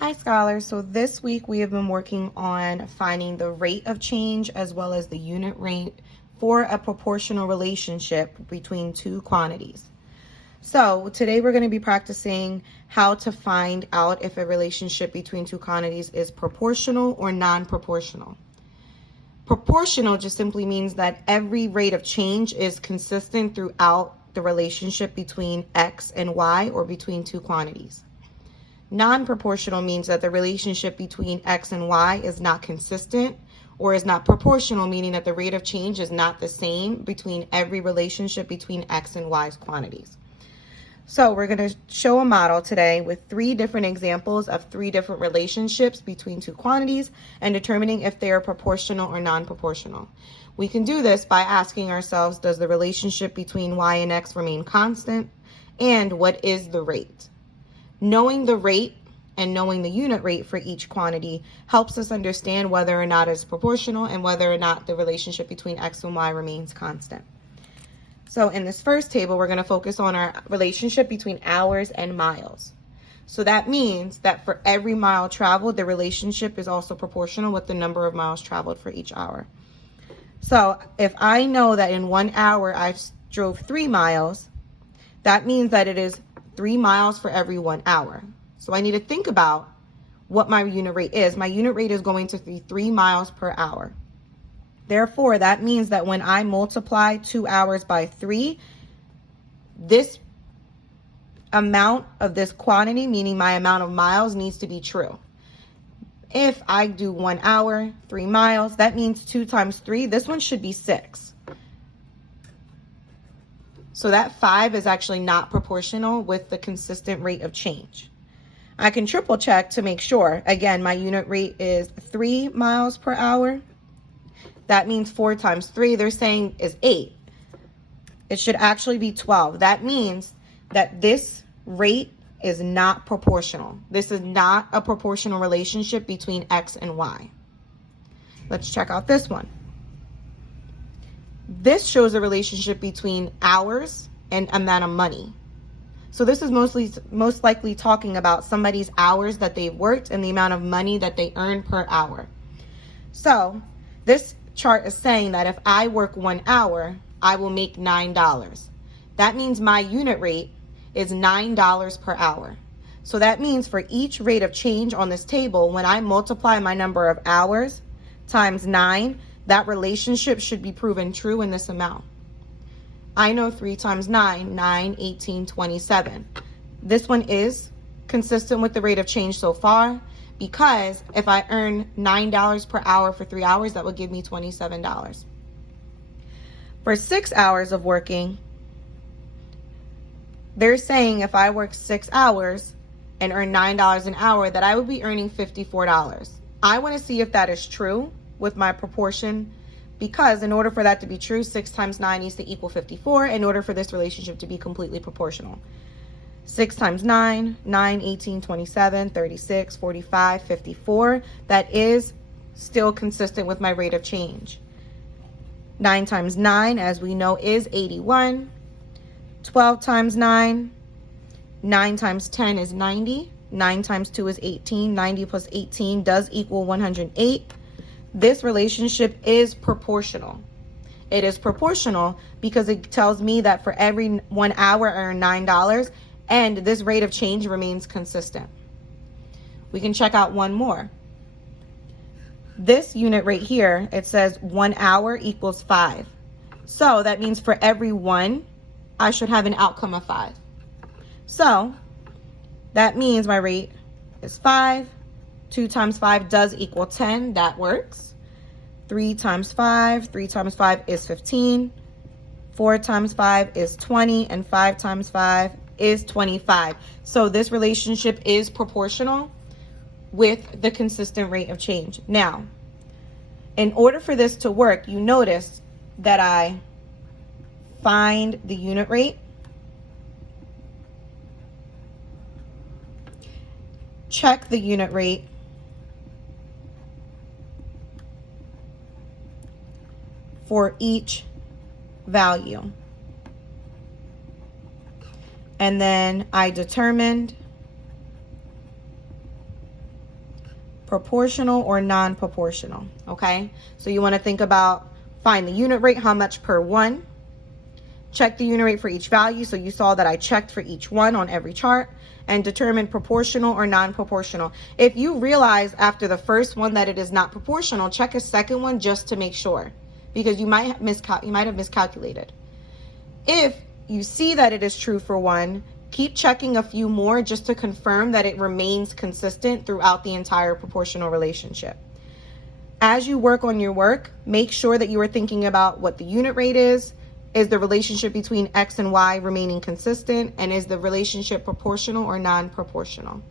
Hi scholars, so this week we have been working on finding the rate of change as well as the unit rate for a proportional relationship between two quantities. So today we're going to be practicing how to find out if a relationship between two quantities is proportional or non-proportional. Proportional just simply means that every rate of change is consistent throughout the relationship between X and Y or between two quantities. Non-proportional means that the relationship between X and Y is not consistent or is not proportional, meaning that the rate of change is not the same between every relationship between X and Y's quantities. So we're going to show a model today with 3 different examples of 3 different relationships between two quantities and determining if they are proportional or non-proportional. We can do this by asking ourselves, does the relationship between Y and X remain constant? And what is the rate? Knowing the rate and knowing the unit rate for each quantity helps us understand whether or not it's proportional and whether or not the relationship between X and Y remains constant. So in this first table, we're going to focus on our relationship between hours and miles. So that means that for every mile traveled, the relationship is also proportional with the number of miles traveled for each hour. So if I know that in 1 hour I drove 3 miles, that means that it is 3 miles for every 1 hour. So I need to think about what my unit rate is. My unit rate is going to be 3 miles per hour. Therefore, that means that when I multiply 2 hours by 3, this amount of this quantity, meaning my amount of miles, needs to be true. If I do 1 hour, 3 miles, that means 2 times 3. This one should be 6. So that 5 is actually not proportional with the consistent rate of change. I can triple check to make sure. Again, my unit rate is 3 miles per hour. That means 4 times 3, they're saying, is 8. It should actually be 12. That means that this rate is not proportional. This is not a proportional relationship between X and Y. Let's check out this one. This shows a relationship between hours and amount of money. So this is most likely talking about somebody's hours that they've worked and the amount of money that they earn per hour. So this chart is saying that if I work 1 hour, I will make $9. That means my unit rate is $9 per hour. So that means for each rate of change on this table, when I multiply my number of hours times 9, that relationship should be proven true in this amount. I know 3 times 9, 9, 18, 27. This one is consistent with the rate of change so far because if I earn $9 per hour for 3 hours, that would give me $27. For 6 hours of working, they're saying if I work 6 hours and earn $9 an hour, that I would be earning $54. I want to see if that is true with my proportion, because in order for that to be true, 6 times 9 needs to equal 54 in order for this relationship to be completely proportional. 6 times 9, 9, 18, 27, 36, 45, 54. That is still consistent with my rate of change. 9 times 9, as we know, is 81. 12 times 9, 9 times 10 is 90. 9 times 2 is 18. 90 plus 18 does equal 108. This relationship is proportional. It is proportional because it tells me that for every 1 hour I earn $9 and this rate of change remains consistent. We can check out one more. This unit right here, it says 1 hour equals 5. So that means for every 1, I should have an outcome of 5. So that means my rate is 5. 2 times 5 does equal 10. That works. 3 times 5. 3 times 5 is 15. 4 times 5 is 20. And 5 times 5 is 25. So this relationship is proportional with the consistent rate of change. Now, in order for this to work, you notice that I find the unit rate, check the unit rate, for each value. And then I determined proportional or non-proportional, okay? So you want to think about, find the unit rate, how much per one. Check the unit rate for each value. So you saw that I checked for each one on every chart, and determine proportional or non-proportional. If you realize after the first one that it is not proportional, check a second one just to make sure, because you might have miscalculated. If you see that it is true for one, keep checking a few more just to confirm that it remains consistent throughout the entire proportional relationship. As you work on your work, make sure that you are thinking about what the unit rate is the relationship between X and Y remaining consistent, and is the relationship proportional or non-proportional?